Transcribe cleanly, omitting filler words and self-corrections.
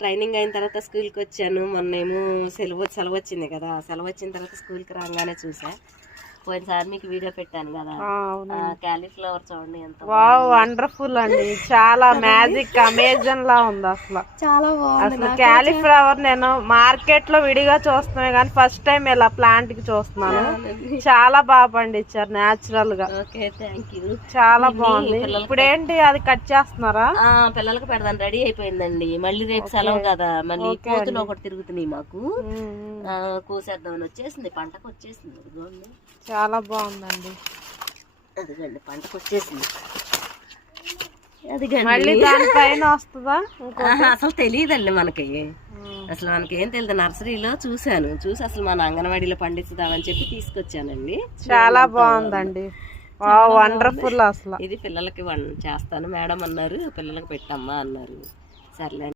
Training అయిన తర్వాత స్కూల్కి వచ్చాను. మొన్నేమో సెలవు వచ్చింది కదా, సెలవు వచ్చిన తర్వాత స్కూల్కి రాగానే చూసా. పోయినసారి మీకు వీడియో పెట్టాను కదా, క్యాలీఫ్లవర్ చూడండి ఎంత వండర్ఫుల్ అండి. చాలా మ్యాజిక్ అమేజన్ లా ఉంది అసలు. చాలా బాగుంది. అసలు క్యాలీఫ్లవర్ నేను మార్కెట్ లో విడిగా చూస్తున్నాను కానీ ఫస్ట్ టైం ఇలా ప్లాంట్ కి చూస్తున్నాను. చాలా బాగా పండించారు నేచురల్ గా. చాలా బాగుంది. ఇప్పుడు ఏంటి అది కట్ చేస్తున్నారా? పిల్లలకి పెడదాం రెడీ అయిపోయిందండి. మళ్ళీ రేపు సెలవు కదా, మళ్ళీ కోతులు ఒకటి తిరుగుతున్నాయి మాకు. కోసేద్దామని వచ్చేసింది, పంటకు వచ్చేసింది. చాలా బాగుందండి. అదిగండి పంటకు వచ్చేసింది. మళ్ళీ దానిపైన వస్తుందా? అసలు తెలియదండి మనకి, అసలు మనకి ఏం తెలియదు. నర్సరీలో చూసాను, చూసి అసలు మన అంగన్వాడీలో పండిస్తామని చెప్పి తీసుకొచ్చానండి. చాలా బాగుందండి, వండర్ఫుల్. అసలు ఇది పిల్లలకి చేస్తాను మేడం అన్నారు, పిల్లలకి పెట్టమ్మా అన్నారు. సర్లే